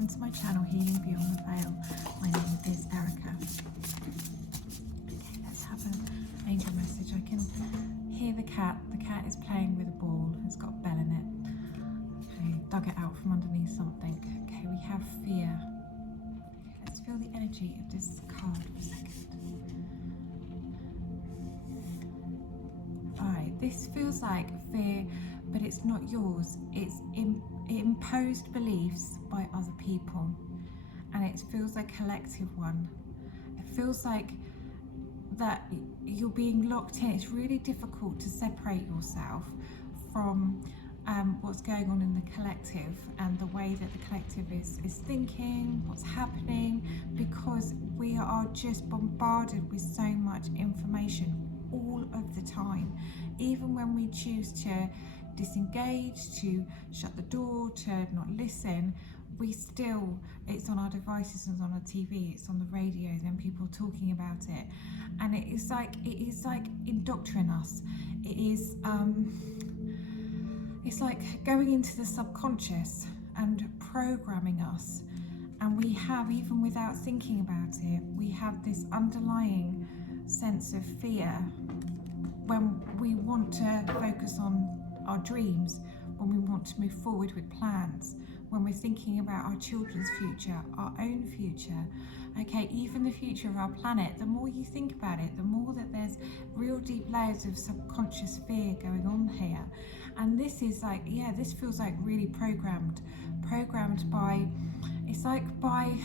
welcome to my channel, Healing Beyond the Veil. My name is Erica. Okay, let's have an angel message. I can hear the cat. The cat is playing with a ball. It's got a bell in it. Okay, dug it out from underneath something. Okay, we have fear. Okay, let's feel the energy of this card for a second. Alright, this feels like fear, but it's not yours. It's imposed beliefs by other people, and it feels like a collective one. It feels like that you're being locked in. It's really difficult to separate yourself from what's going on in the collective and the way that the collective is thinking, what's happening, because we are just bombarded with so much information all of the time. Even when we choose to disengage, to shut the door, to not listen, we still, it's on our devices, it's on our TV, it's on the radio, and people talking about it, and it is like indoctrinating us. It is it's like going into the subconscious and programming us, and we have, even without thinking about it, we have this underlying sense of fear when we want to focus on our dreams, when we want to move forward with plans, when we're thinking about our children's future, our own future, okay, even the future of our planet. The more you think about it, the more that there's real deep layers of subconscious fear going on here. And this is like, yeah, this feels like really programmed by, it's like by,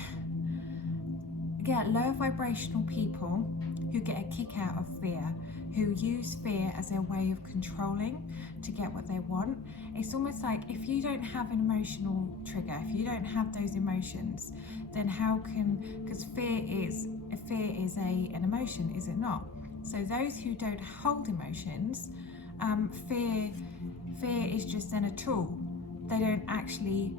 yeah, lower vibrational people who get a kick out of fear, who use fear as their way of controlling to get what they want. It's almost like, if you don't have an emotional trigger, if you don't have those emotions, then how can, because fear is an emotion, is it not? So those who don't hold emotions, fear is just then a tool. They don't actually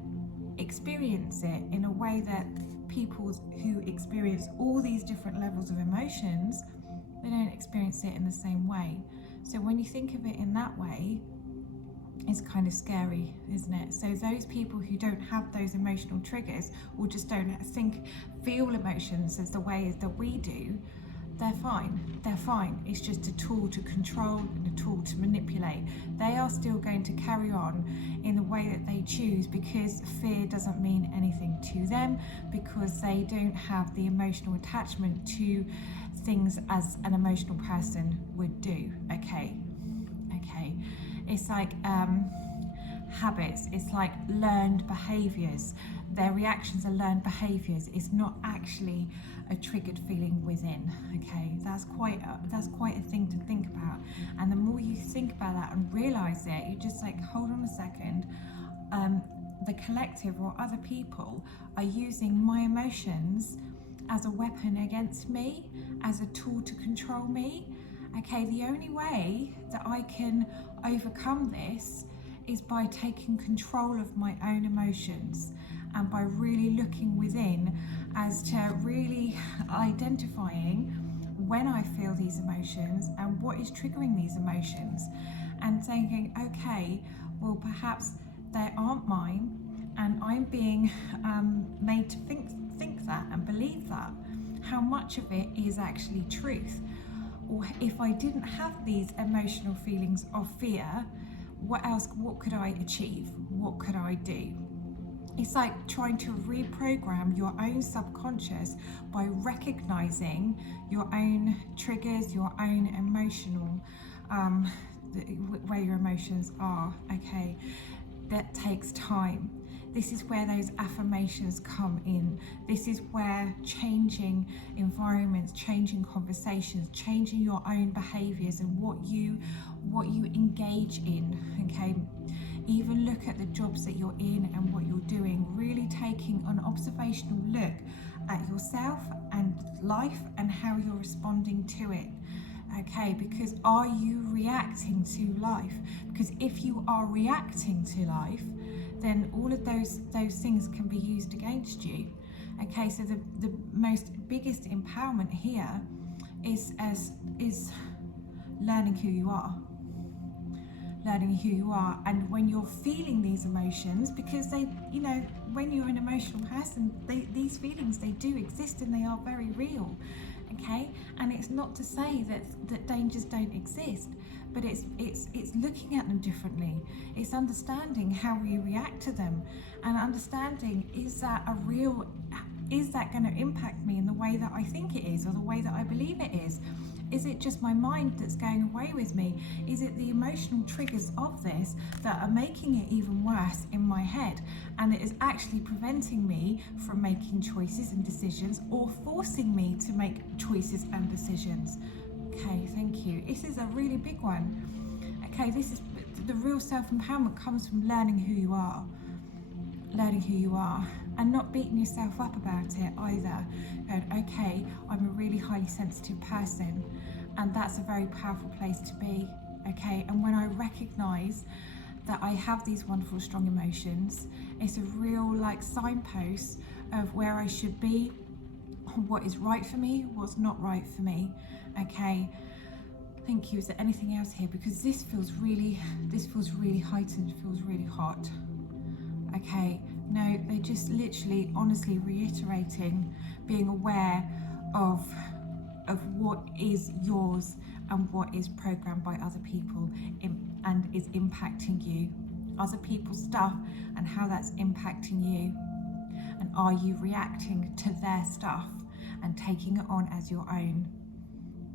experience it in a way that people who experience all these different levels of emotions, they don't experience it in the same way. So when you think of it in that way, it's kind of scary, isn't it? So those people who don't have those emotional triggers, or just don't feel emotions as the way that we do, they're fine. It's just a tool to control and a tool to manipulate. They are still going to carry on in the way that they choose, because fear doesn't mean anything to them, because they don't have the emotional attachment to things as an emotional person would do. Okay. It's like habits. It's like learned behaviours. Their reactions are learned behaviours. It's not actually a triggered feeling within. Okay, that's quite a thing to think about. And the more you think about that and realise it, you're just like, hold on a second. The collective or other people are using my emotions as a weapon against me, as a tool to control me. Okay, the only way that I can overcome this is by taking control of my own emotions, and by really looking within as to really identifying when I feel these emotions and what is triggering these emotions, and thinking, okay, well, perhaps they aren't mine, and I'm being made to think that and believe that. How much of it is actually truth? Or if I didn't have these emotional feelings of fear, what could I achieve? What could I do? It's like trying to reprogram your own subconscious by recognizing your own triggers, your own emotional, where your emotions are, okay? That takes time. This is where those affirmations come in. This is where changing environments, changing conversations, changing your own behaviours and what you engage in, okay? Even look at the jobs that you're in and what you're doing, really taking an observational look at yourself and life and how you're responding to it. Okay, because are you reacting to life? Because if you are reacting to life, then all of those things can be used against you. Okay, so the biggest empowerment here is learning who you are. learning who you are. And when you're feeling these emotions, because they, you know, when you're an emotional person, these feelings, they do exist and they are very real. Okay, and it's not to say that dangers don't exist, but it's looking at them differently. It's understanding how we react to them, and understanding, is that going to impact me in the way that I think it is, or the way that I believe it is? Is it just my mind that's going away with me? Is it the emotional triggers of this that are making it even worse in my head? And it is actually preventing me from making choices and decisions, or forcing me to make choices and decisions. Okay, thank you. This is a really big one. Okay, this is the real self-empowerment comes from learning who you are. Learning who you are, and not beating yourself up about it either. Going, okay, I'm a really highly sensitive person, and that's a very powerful place to be. Okay, and when I recognize that I have these wonderful, strong emotions, it's a real signpost of where I should be, what is right for me, what's not right for me. Okay, thank you. Is there anything else here? Because this feels really heightened, feels really hot. Okay, no, they're just literally, honestly reiterating, being aware of what is yours and what is programmed by other people and is impacting you. Other people's stuff and how that's impacting you. And are you reacting to their stuff and taking it on as your own?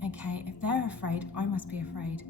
Okay, if they're afraid, I must be afraid.